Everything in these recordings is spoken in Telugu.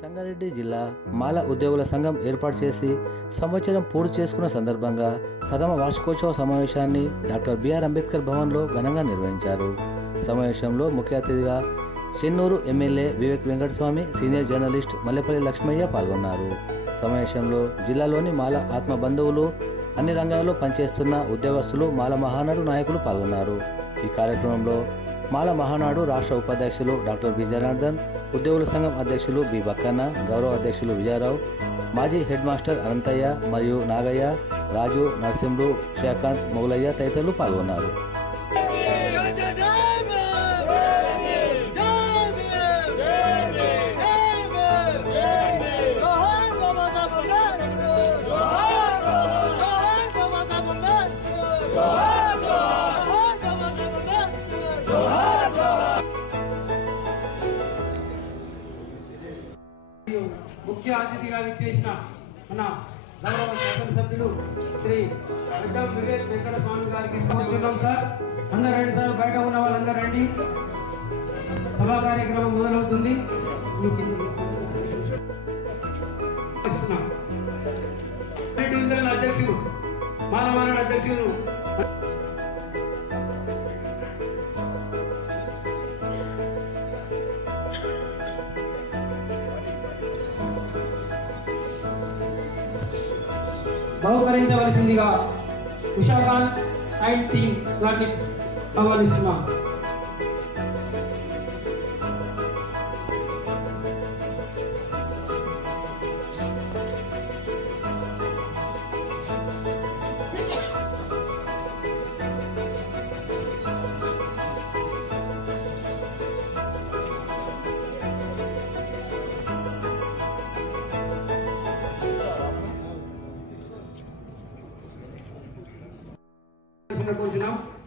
సంగారెడ్డి జిల్లా మాల ఉద్యోగుల సంఘం ఏర్పాటు చేసి సంవత్సరం పూర్తి చేసుకున్న సందర్భంగా ప్రథమ వార్షికోత్సవ సమావేశాన్ని డాక్టర్ బిఆర్ అంబేద్కర్ భవన్లో ఘనంగా నిర్వహించారు. సమావేశంలో ముఖ్య అతిథిగా Chennur MLA Vivek Venkataswamy, senior journalist Mallepalli Lakshmaiah పాల్గొన్నారు. సమావేశంలో జిల్లాలోని మాల ఆత్మ బంధువులు, అన్ని రంగాల్లో పనిచేస్తున్న ఉద్యోగస్తులు, మాల మహానాడు నాయకులు పాల్గొన్నారు. ఈ కార్యక్రమంలో మాల మహానాడు రాష్ట్ర ఉపాధ్యక్షులు డాక్టర్ బి జనార్దన్, ఉద్యోగుల సంఘం అధ్యక్షులు బి బక్కన్న, గౌరవ అధ్యక్షులు విజయరావు, మాజీ హెడ్ మాస్టర్ అనంతయ్య మరియు నాగయ్య, రాజు, నరసింహులు, శ్రీకాంత్, మొగలయ్య తదితరులు పాల్గొన్నారు. ముఖ్య అతిథిగా విచ్చేసిన మన గౌరవ శాసనసభ్యులు శ్రీ వివేక్ వెంకటస్వామి గారికి స్వాగతం. సార్ అందరూ రండి సార్, బయట ఉన్న వాళ్ళందరూ రండి, సభా కార్యక్రమం మొదలవుతుంది. డివిజనల్ అధ్యక్షులు, మానవాళి అధ్యక్షులు బహుకరించవలసిందిగా ఉషాకాంత్ అండ్ టీం గారిని ఆహ్వానిస్తున్నాం.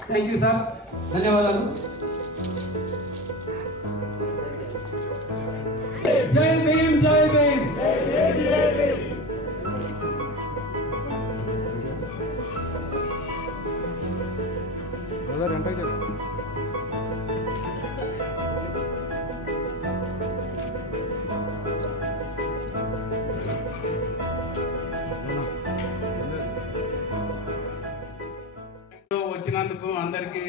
థ్యాంక్ యూ సార్, ధన్యవాదాలు. జై భీమ్, జై భీమ్. బ్రదర్ ఎంత అయితే వచ్చినందుకు అందరికీ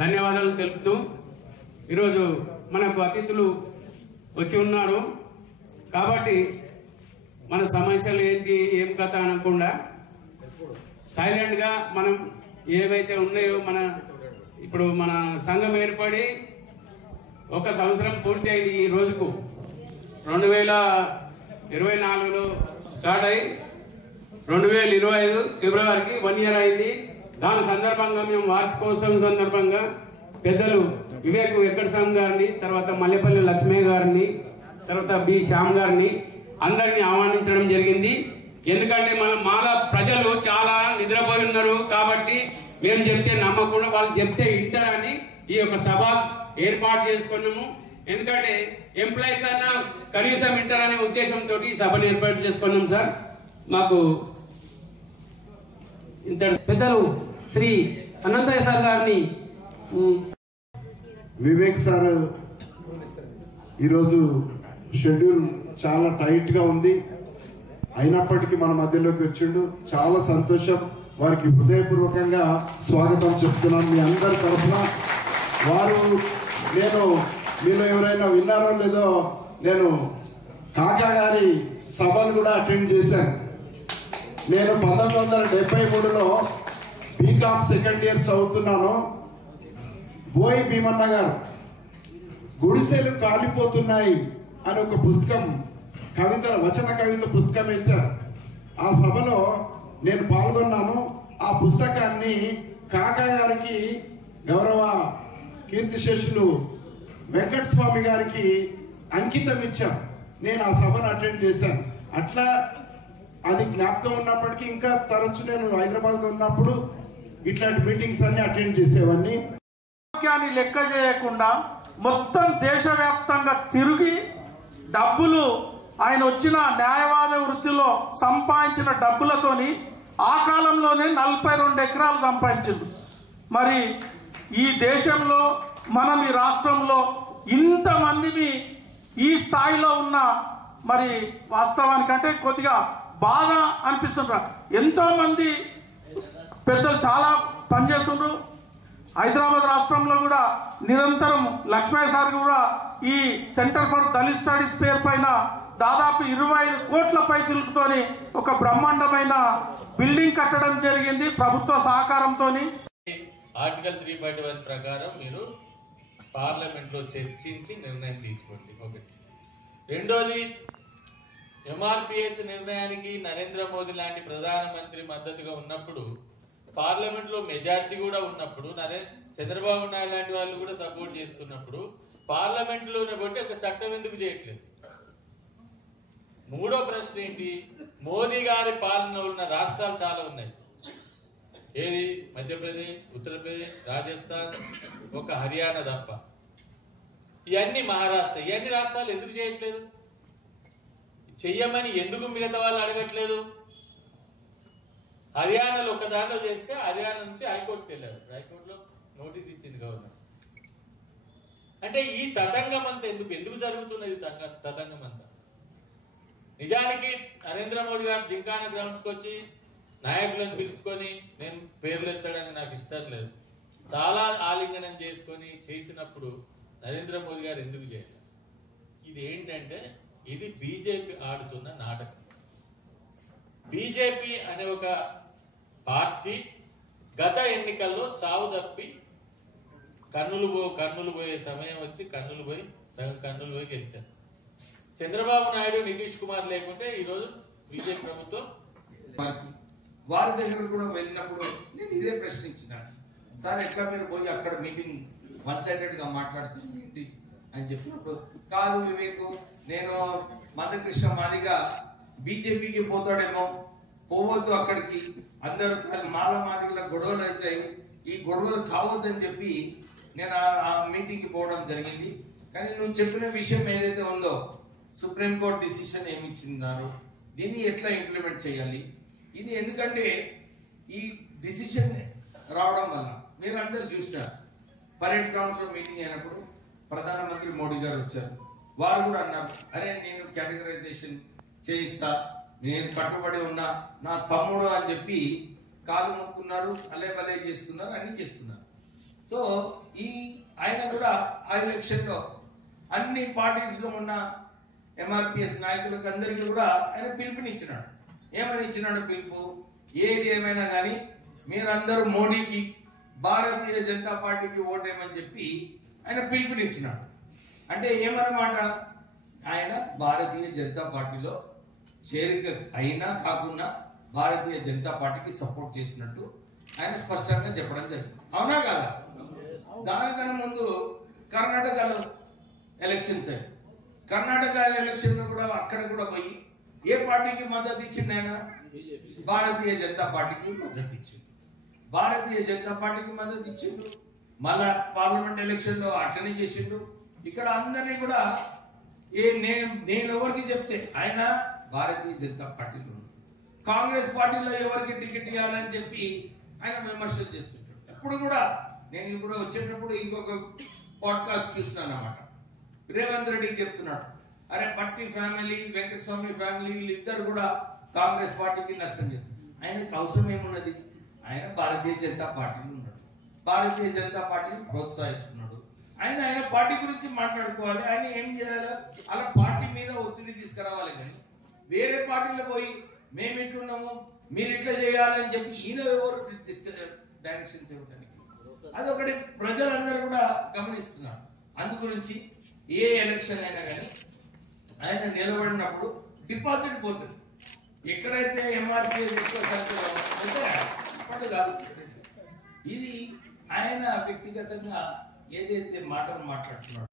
ధన్యవాదాలు తెలుపుతూ, ఈరోజు మనకు అతిథులు వచ్చి ఉన్నారు కాబట్టి మన సమస్యలు ఏంటి, ఏం కథ అనకుండా సైలెంట్ గా మనం ఏవైతే ఉన్నాయో, ఇప్పుడు మన సంఘం ఏర్పడి 1 సంవత్సరం పూర్తి అయింది. ఈ రోజుకు 2024లో స్టార్ట్ అయ్యి 2025 ఫిబ్రవరికి 1 ఇయర్ అయింది. దాని సందర్భంగా మేము వార్షికోత్సవం సందర్భంగా పెద్దలు వివేక్ వెంకటస్వామి గారిని, తర్వాత మల్లెపల్లి లక్ష్మయ్య గారిని, తర్వాత బి శ్యామ్ గారిని అందరినీ ఆహ్వానించడం జరిగింది. ఎందుకంటే మన మాల ప్రజలు చాలా నిద్రపోయి ఉన్నారు కాబట్టి మేము చెప్తే నమ్మకుండా వాళ్ళు చెప్తే వింటారని ఈ యొక్క సభ ఏర్పాటు చేసుకున్నాము. ఎందుకంటే ఎంప్లాయీస్ అన్న కనీసం వింటారనే ఉద్దేశంతో ఈ సభను ఏర్పాటు చేసుకున్నాం. సార్ మాకు ఇంత పెద్దలు శ్రీ అనంతయ్య సార్ గారిని, వివేక్ సార్ ఈరోజు షెడ్యూల్ చాలా టైట్ గా ఉంది, అయినప్పటికీ మన మధ్యలోకి వచ్చిండు. చాలా సంతోషం. వారికి హృదయపూర్వకంగా స్వాగతం చెప్తున్నాను మీ అందరి తరఫున. నేను మీలో ఎవరైనా విన్నారో లేదో, నేను కాకా గారి సభను కూడా అటెండ్ చేశాను. నేను 1973లో బీకామ్ సెకండ్ ఇయర్ చదువుతున్నాను. బోయి భీమన్న గారు గుడిసెలు కాలిపోతున్నాయి అని ఒక పుస్తకం, వచన కవిత పుస్తకం వేశారు. ఆ సభలో నేను పాల్గొన్నాను. ఆ పుస్తకాన్ని కాకా గారికి, గౌరవ కీర్తిశేషులు వెంకటస్వామి గారికి అంకితం ఇచ్చాను. నేను ఆ సభను అటెండ్ చేశాను. అట్లా అది జ్ఞాపకం ఉన్నప్పటికీ ఇంకా తరచు నేను హైదరాబాద్లో ఉన్నప్పుడు ఇట్లాంటి మీటింగ్స్ అన్ని అటెండ్ చేసేవాడిని. వాక్యాన్ని లెక్క చేయకుండా మొత్తం దేశవ్యాప్తంగా తిరిగి డబ్బులు, ఆయన వచ్చిన న్యాయవాద వృత్తిలో సంపాదించిన డబ్బులతోని ఆ కాలంలోనే 42 ఎకరాలు సంపాదించిండు. మరి ఈ దేశంలో, మనం ఈ రాష్ట్రంలో ఇంతమందిని ఈ స్థాయిలో ఉన్న మరి వాస్తవానికంటే కొద్దిగా బాధ అనిపిస్తుంటారు. ఎంతోమంది పెద్దలు చాలా పనిచేస్తుండ్రు. హైదరాబాద్ రాష్ట్రంలో కూడా నిరంతరం లక్ష్మయ్య సార్ కూడా ఈ సెంటర్ ఫర్ దళిత్ స్టడీస్ పేరు పైన దాదాపు 25 కోట్ల పైచిలుకుతోని ఒక బ్రహ్మాండమైన బిల్డింగ్ కట్టడం జరిగింది ప్రభుత్వ సహకారంతో. ఆర్టికల్ 341 ప్రకారం మీరు పార్లమెంట్లో చర్చించి నిర్ణయం తీసుకోండి. ఒకటి. రెండోది, ఎంఆర్పిఎస్ నిర్ణయానికి నరేంద్ర మోదీ లాంటి ప్రధానమంత్రి మద్దతుగా ఉన్నప్పుడు, పార్లమెంట్లో మెజార్టీ కూడా ఉన్నప్పుడు, చంద్రబాబు నాయుడు లాంటి వాళ్ళు కూడా సపోర్ట్ చేస్తున్నప్పుడు పార్లమెంట్లోనే బట్టి ఒక చట్టం ఎందుకు చేయట్లేదు? మూడో ప్రశ్న ఏంటి? మోదీ గారి పాలన ఉన్న రాష్ట్రాలు చాలా ఉన్నాయి. ఏది? మధ్యప్రదేశ్, ఉత్తరప్రదేశ్, రాజస్థాన్, ఒక హర్యానా తప్ప. ఇవన్నీ మహారాష్ట్ర. ఇవన్నీ రాష్ట్రాలు ఎందుకు చేయట్లేదు? చెయ్యమని ఎందుకు మిగతా వాళ్ళు అడగట్లేదు? హర్యానాలో ఒక దానిలో చేస్తే హర్యానా నుంచి హైకోర్టుకి వెళ్ళారు. హైకోర్టులో నోటీస్ ఇచ్చింది గవర్నర్. అంటే ఈ తతంగం అంతా ఎందుకు జరుగుతున్నది? తతంగం అంతా నిజానికి నరేంద్ర మోదీ గారు జింకానా గ్రౌండ్స్కి వచ్చి నాయకులను పిలుచుకొని, నేను పేర్లు ఎత్తడానికి నాకు ఇష్టం లేదు, చాలా ఆలింగనం చేసుకొని చేసినప్పుడు నరేంద్ర మోదీ గారు ఎందుకు చేయాలి? ఇది ఏంటంటే ఇది బీజేపీ ఆడుతున్న నాటకం. బీజేపీ అనే ఒక పార్టీ గత ఎన్నికల్లో చావు తప్పి కన్నులు పోయే సమయం వచ్చి సగం కన్నులు పోయి గెలిచారు. చంద్రబాబు నాయుడు, నితీష్ కుమార్ లేకుంటే ఈరోజు బీజేపీ ప్రభుత్వం. వారి దగ్గర కూడా వెళ్ళినప్పుడు నేను ఇదే ప్రశ్నించినాను, సార్ ఎట్లా మీరు పోయి అక్కడ మీటింగ్ వన్ సైడెడ్గా మాట్లాడుతుంది ఏంటి అని చెప్పినప్పుడు, కాదు వివేక్, నేను మందకృష్ణ మాదిగా బీజేపీకి పోతాడేమో, పోవద్దు అక్కడికి, అందరూ మాల మాదిగల గొడవలు అవుతాయి, ఈ గొడవలు కావద్దని చెప్పి నేను ఆ మీటింగ్కి పోవడం జరిగింది. కానీ నువ్వు చెప్పిన విషయం ఏదైతే ఉందో, సుప్రీంకోర్టు డిసిషన్ ఏమి ఇచ్చినారు, దీన్ని ఎట్లా ఇంప్లిమెంట్ చేయాలి, ఇది ఎందుకంటే ఈ డిసిషన్ రావడం వల్ల మీరు అందరు చూసినారు. పరేడ్ గ్రౌండ్స్లో మీటింగ్ అయినప్పుడు ప్రధానమంత్రి మోడీ గారు వచ్చారు. వారు కూడా అన్నారు, అరే నేను కేటగరైజేషన్ చేయిస్తా, నేను కట్టుబడి ఉన్నా, నా తమ్ముడు అని చెప్పి కాలు మొక్కున్నారు, అలే బలే చేస్తున్నారు, అన్ని చేస్తున్నారు. సో ఆయన కూడా ఆ ఎలక్షన్లో అన్ని పార్టీస్లో ఉన్న ఎంఆర్పిఎస్ నాయకులకు అందరికీ కూడా ఆయన పిలుపునిచ్చినాడు. ఏమని ఇచ్చినాడు పిలుపు? ఏది ఏమైనా కానీ మీరందరూ మోడీకి, భారతీయ జనతా పార్టీకి ఓటేయమని చెప్పి ఆయన పిలుపునిచ్చినాడు. అంటే ఏమన్నమాట? ఆయన భారతీయ జనతా పార్టీలో చేరిక అయినా కాకుండా భారతీయ జనతా పార్టీకి సపోర్ట్ చేసినట్టు ఆయన స్పష్టంగా చెప్పడం జరిగింది. అవునా కాదా? దానికన్నా ముందు కర్ణాటకలో ఎలక్షన్స్ అయ్యాయి. కర్ణాటక ఎలక్షన్లో కూడా అక్కడ కూడా పోయి ఏ పార్టీకి మద్దతు ఇచ్చిండు ఆయన? భారతీయ జనతా పార్టీకి మద్దతు ఇచ్చిండు. భారతీయ జనతా పార్టీకి మద్దతు ఇచ్చిండు. మళ్ళా పార్లమెంట్ ఎలక్షన్లో అట్లనే చేసిండు. ఇక్కడ అందరినీ కూడా నేను ఎవరికి చెప్తే ఆయన భారతీయ జనతా పార్టీలో, కాంగ్రెస్ పార్టీలో ఎవరికి టికెట్ ఇవ్వాలని చెప్పి ఆయన విమర్శలు చేస్తుంటాడు. ఇప్పుడు కూడా నేను ఇప్పుడు వచ్చేటప్పుడు ఇంకొక పాడ్కాస్ట్ చూస్తున్నాను అన్నమాట. రేవంత్ రెడ్డికి చెప్తున్నాడు, అరే భట్టి ఫ్యామిలీ, వెంకటస్వామి ఫ్యామిలీ వీళ్ళిద్దరు కూడా కాంగ్రెస్ పార్టీకి నష్టం చేస్తారు. ఆయనకు అవసరం ఏమున్నది? ఆయన భారతీయ జనతా పార్టీలో ఉన్నాడు, భారతీయ జనతా పార్టీని ప్రోత్సహిస్తున్నాడు. ఆయన పార్టీ గురించి మాట్లాడుకోవాలి. ఆయన ఏం చేయాలి? అలా పార్టీ మీద ఒత్తిడి తీసుకురావాలి. కానీ వేరే పార్టీలో పోయి మేము ఇట్లున్నాము, మీరు ఇట్లా చేయాలని చెప్పి ఈయన ఎవరు డైరెక్షన్స్ ఇవ్వడానికి, అదొకటి ప్రజలందరూ కూడా గమనిస్తున్నారు. అందు గురించి ఏ ఎలక్షన్ అయినా కానీ ఆయన నిలబడినప్పుడు డిపాజిట్ పోతుంది. ఎక్కడైతే ఎంఆర్పిఎస్ ఎక్కువ సంఖ్యలో అంటే అప్పుడు కాదు. ఇది ఆయన వ్యక్తిగతంగా ఏదైతే మాటలు మాట్లాడుతున్నాడు